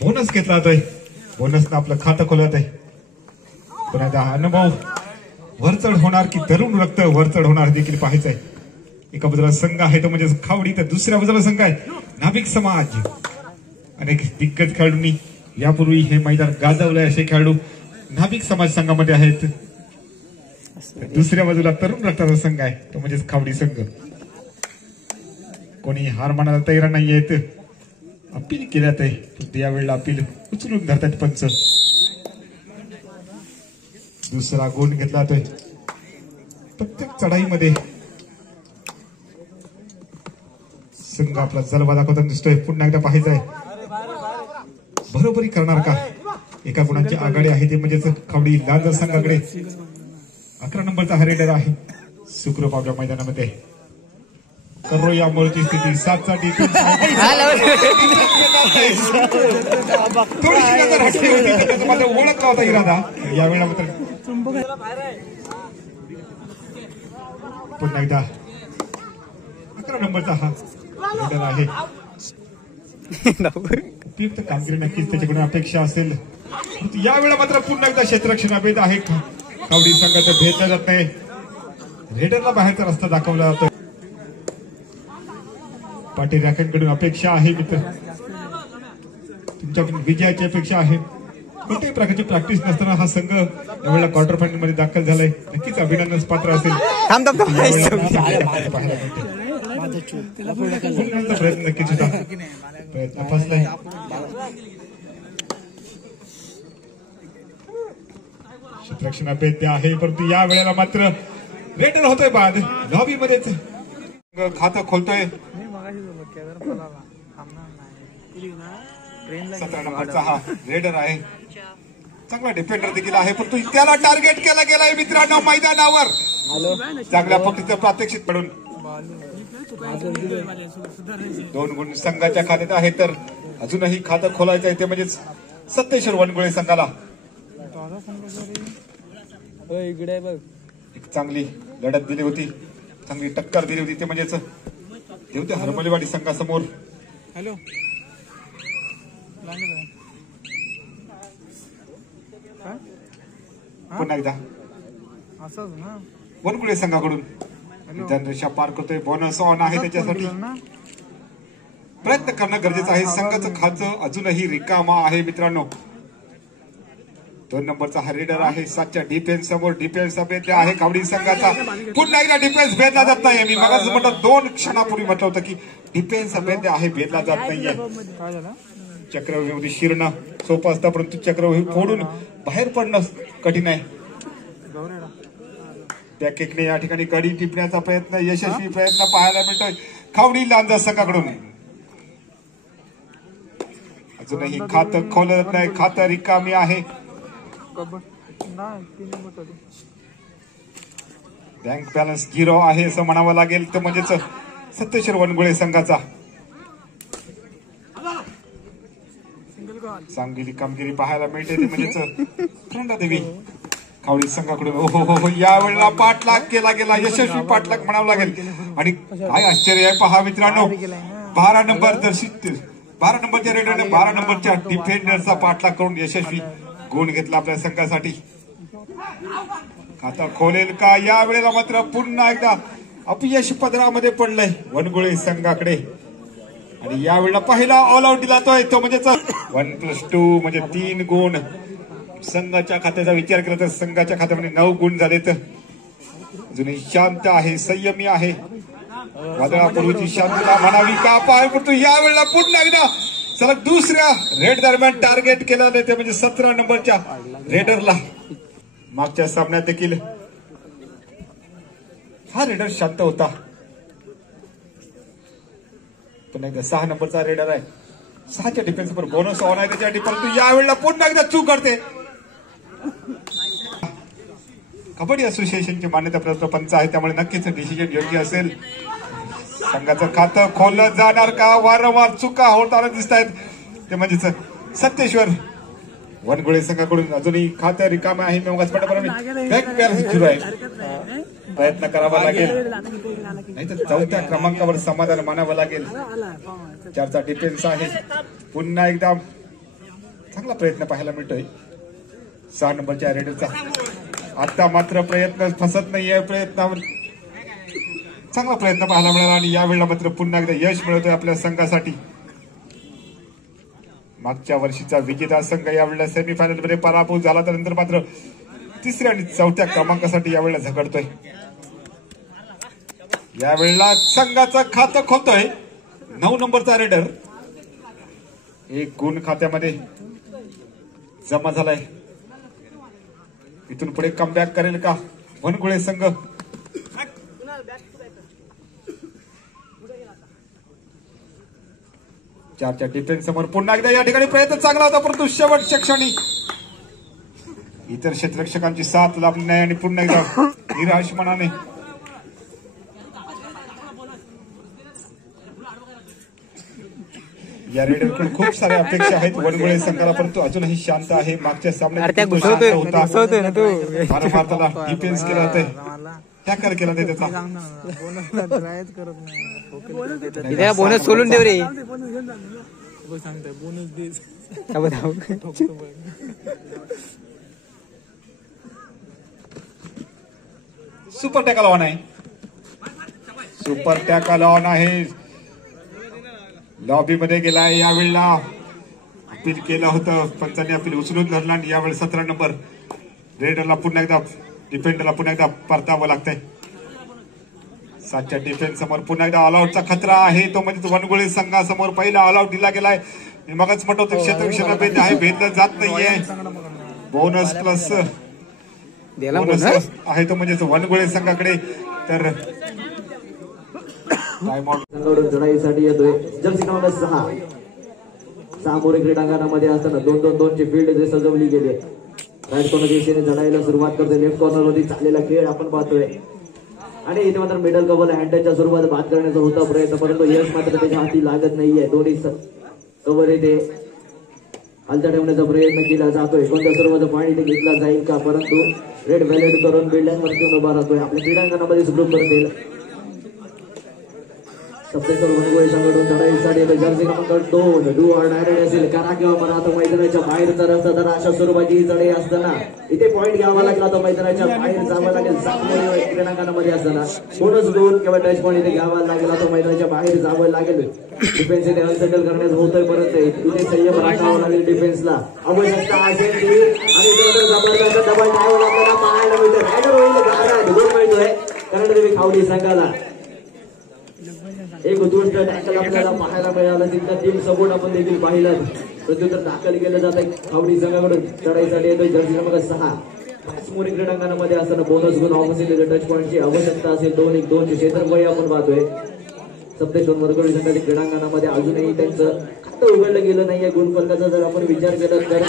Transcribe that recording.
Bonus घेतला जातोय. बोनसनं आपलं खातं खोलत आहे. पण आता हा अनुभव वरचढ होणार की तरुण रक्त वरचढ होणार देखील पाहायचंय. एका बाजूला संघ आहे तो म्हणजे खावडी, तर दुसऱ्या बाजूला संघ आहे नाभिक समाज. अनेक दिग्गज खेळाडूंनी यापूर्वी हे मैदान गाजवलंय असे खेळाडू नाभिक समाज संघामध्ये आहेत. दुसऱ्या बाजूला तरुण रक्ताचा संघ आहे तो म्हणजेच खावडी संघ. कोणी हार मानायला तयार नाहीयेत. अपील केल्यात आहे, पण यावेळेला अपील उचलून धरतात पंच. दुसरा गुण घेतला जातोय. प्रत्येक चढाईमध्ये संघ आपला जलवा दाखवताना दिसतोय. पुन्हा एकदा पाहायचं आहे बरोबरी करणार का. एका गुणांची आघाडी आहे ते म्हणजेच खावडी लांजा संघाकडे. 11 नंबरचा हा रेडर आहे सुखरूप आपल्या मैदानामध्ये. करो या मोलची स्थिती 7 साठी ओळखला होता इरादा. यावेळेला मात्र पुन्हा एकदा 11 नंबरचा हा रेडर आहे. उपयुक्त कामगिरी नक्कीच त्याच्याकडून अपेक्षा असेल. यावेळेला मात्र पुन्हा एकदा क्षेत्ररक्षण अभेद आहे. खावडी संघाचा भेदला जात नाही. रेडरला बाहेरचा रस्ता दाखवला जातो. पाटील राखांकडून अपेक्षा आहे मित्र, तुमच्याकडून विजयाची अपेक्षा आहे. कोणत्याही प्रकारची प्रॅक्टिस नसताना हा संघ यावेळेला क्वार्टर फायनल मध्ये दाखल झालाय. नक्कीच अभिनंदन पात्र असेल. प्रयत्न नक्कीच होता. प्रयत्न फसलाय. क्षेत्ररक्षण अभेद्य आहे, परंतु या वेळेला मात्र रेडर होतोय बाद. लॉबी मध्येच खातं खोलतोय. 17 नंबरचा हा रेडर आहे. चांगला डिफेंडर देखील आहे, परंतु त्याला टार्गेट केला गेलाय मित्रांनो मैदानावर. चांगल्या पद्धतीचं प्रात्यक्षिक पडून 2 गुण संघाच्या खात्यात आहे. तर अजूनही खातं खोलायचं आहे ते म्हणजेच सत्तेश्वर वनगुळे संघाला. एक चांगली लढत दिली होती, चांगली टक्कर दिली होती ते म्हणजेच देवते हरमलेवाडी संघासमोर. हॅलो पुन्हा एकदा वनगुळे संघाकडून रेषा पार करतोय. बोनस ऑन आहे त्याच्यासाठी प्रयत्न करणं गरजेचं आहे. संघाचं खातं अजूनही रिकामा आहे मित्रांनो. 2 नंबरचा हा रेडर आहे. 7च्या डिफेन्स समोर डिफेन्स अभेद्य आहे खावडी संघाचा. पुन्हा एकदा डिफेन्स भेदला जात नाही. मी मगाच म्हटलं 2 क्षणापूर्वी म्हटलं होतं की डिफेन्स अभेद्य आहे, भेदला जात नाहीये. चक्रव्यूह शिरणं सोपं असतं, परंतु चक्रव्यूह फोडून बाहेर पडणं कठीण आहे. त्या केकने या ठिकाणी गडी टिपण्याचा प्रयत्न, यशस्वी प्रयत्न पाहायला मिळतोय खावडी लांजा संघाकडून. अजूनही खातं खोलत नाही, खातं रिकामी आहे. बँक बॅलन्स 0 आहे असं म्हणावं लागेल तर म्हणजेच सत्तेश्वर वनगुळे संघाचा. चांगली कामगिरी पाहायला मिळते ते म्हणजेच खंडादेवी खावडी संघाकडून. हो यावेळेला पाठलाग केला गेला, यशस्वी पाठलाग म्हणावं लागेल. आणि काय आश्चर्य आहे पहा मित्रांनो, 12 नंबरच्या रेडरने 12 नंबरच्या डिफेंडरचा पाठलाग करून यशस्वी गुण घेतला आपल्या संघासाठी. खाता खोलेल का. यावेळेला मात्र पुन्हा एकदा अपयश पदरामध्ये पडलंय वनगुळे संघाकडे. आणि यावेळेला पहिला ऑल आउट दिला तो म्हणजेच 1+2 म्हणजे 3 गुण. संघाच्या खात्याचा विचार केला तर संघाच्या खात्यामध्ये 9 गुण झालेत. अजूनही शांत आहे, संयमी आहे. वादळापूर्वीची शांतता म्हणावी का पाहावी, परंतु यावेळेला पुन्हा एकदा सलग दुसऱ्या रेड दरम्यान टार्गेट केलं ते म्हणजे 17 नंबरच्या रेडरला. मागच्या सामन्यात देखील हा रेडर शांत होता. पुन्हा एकदा 6 नंबरचा रेडर आहे. 6च्या डिफेन्सवर बोनस ऑन आहे त्याच्यासाठी, परंतु यावेळेला पुन्हा एकदा चूक करते. कबड्डी असोसिएशनची मान्यताप्राप्त पंच आहे, त्यामुळे नक्कीच डिसिजन योग्य असेल. संघाचं खातं खोललं जाणार का. वारंवार चुका होताना दिसत आहेत ते म्हणजेच सत्तेश्वर वनगुळे संघाकडून. अजूनही खातं रिकाम आहे. प्रयत्न करावा लागेल, नाही तर 4थ्या क्रमांकावर समाधान मानावं लागेल. 4चा डिफेन्स आहे. पुन्हा एकदा चांगला प्रयत्न पाहायला मिळतोय 6 नंबरच्या रेडरचा. आता मात्र प्रयत्न फसत नाहीये, प्रयत्नावर चांगला प्रयत्न पाहायला मिळाला आणि यावेळेला मात्र पुन्हा एकदा यश मिळवतोय आपल्या संघासाठी. मागच्या वर्षीचा विजेता संघ यावेळेला सेमीफायनल मध्ये पराभूत झाला, त्यानंतर मात्र 3ऱ्या आणि 4थ्या क्रमांकासाठी यावेळेला झगडतोय. यावेळेला संघाचं खातं खोलतोय 9 नंबरचा रेडर. 1 गुण खात्यामध्ये जमा झालाय. इथून पुढे कमबॅक करेल का वनगुळे संघ? चारच्या डिफेन्स समोर पुन्हा एकदा या ठिकाणी प्रयत्न चांगला होता, परंतु शेवटच्या क्षणी इतर क्षेत्ररक्षकांची साथ लाभली नाही आणि पुन्हा एकदा निराश मनाने या रेडरकडून खूप साऱ्या अपेक्षा आहेत वनगुळे संघाला, परंतु अजूनही शांत आहे. मागच्या सामन्यात वारंवार त्याला डिफेन्स केला जाते, टॅकल केला जाते त्याचा. बोनस सोडून ठेव रे. सुपर टॅकल ऑन आहे, सुपर टॅकल ऑन आहे. लॉबी मध्ये गेलाय. यावेळेला अपील केलं होतं, पंचांनी अपील उचलून धरला आणि यावेळी 17 नंबर रेडरला पुन्हा एकदा डिफेंडरला पुन्हा एकदा परतावं लागतंय. 7च्या डिफेन्स समोर पुन्हा एकदा ऑलआउटचा खतरा आहे, तो म्हणजे वनगुळे संघासमोर पहिला ऑलआउट दिला गेलाय. मगच म्हटलं होतं क्षेत्ररक्षण भेद आहे, भेदलं जात नाहीये. बोनस प्लस बोनस आहे तो म्हणजे वनगुळे संघाकडे. तर लढाईसाठी येतोय जर्सी क्रमांक 6. सामोरे क्रीडांगणामध्ये असताना 2-2-2ची फील्ड सजवली गेली. राईट कॉर्नर दिशेने लढाईला सुरुवात करतोय. लेफ्ट कॉर्नर मध्ये चाललेला खेळ आपण पाहतोय आणि इथे मात्र मिडल कव्हर हँडच्या स्वरूपात बाद करण्याचा होता प्रयत्न, परंतु यश मात्र त्याच्या हाती लागत नाहीये. दोन्ही कव्हर इथे हलता ठेवण्याचा प्रयत्न केला जातोय. कोणत्या सर्वांचं पाणी इथे घेतला जाईल का, परंतु रेड व्हॅलेट करून बिल्डिंगवरती उभा राहतोय. आपल्या क्रीडांगणामध्ये सुरू करतील सप्टेंबर वनगुळे संघटून लढाईसाठी जर्सी क्रमांक 2 डू ऑर डायरेक्ट असेल करा किंवा मला आता मैदानाच्या बाहेरचा रस्ता. तर अशा स्वरूपाची ही लढाई असताना इथे पॉईंट घ्यावा लागला तर मैदानाच्या बाहेर जावं लागेल. सामोरे क्रीडांगणामध्ये असताना बोनस गोल किंवा टच पॉईंट इथे घ्यावा लागेल तर मैदानाच्या बाहेर जावं लागेल. डिफेन्स इथे अनसेटल करण्याचं होतोय, परंतु इथे संयम राखावा लागेल. डिफेन्सला आवश्यकता असेल ती आणि जबरदस्त डबल टाळावं आपल्याला पाहायला मिळतं. रायडर होईल गोल मिळतोय कारण खावडी संघाला. एक उत्कृष्ट टॅकल आपल्याला पाहायला मिळाला, तिथला टीम सपोर्ट आपण देखील पाहिला. प्रत्युत्तर दाखल केलं जात आहे खावडी संघाकडून. लढाईसाठी येतोय जर्सी क्रमांक 6. समोरील क्रीडांगणामध्ये असताना बोनस गुण ऑपोजिट टच पॉईंटची आवश्यकता असेल. 2-1-2चे क्षेत्रफळ आपण पाहतोय. सप्तेश्वर वनगुळे संघाच्या क्रीडांगणामध्ये अजूनही त्यांचं खातं उघडलं गेलं नाहीये. गुणफलकाचा जर आपण विचार केला तर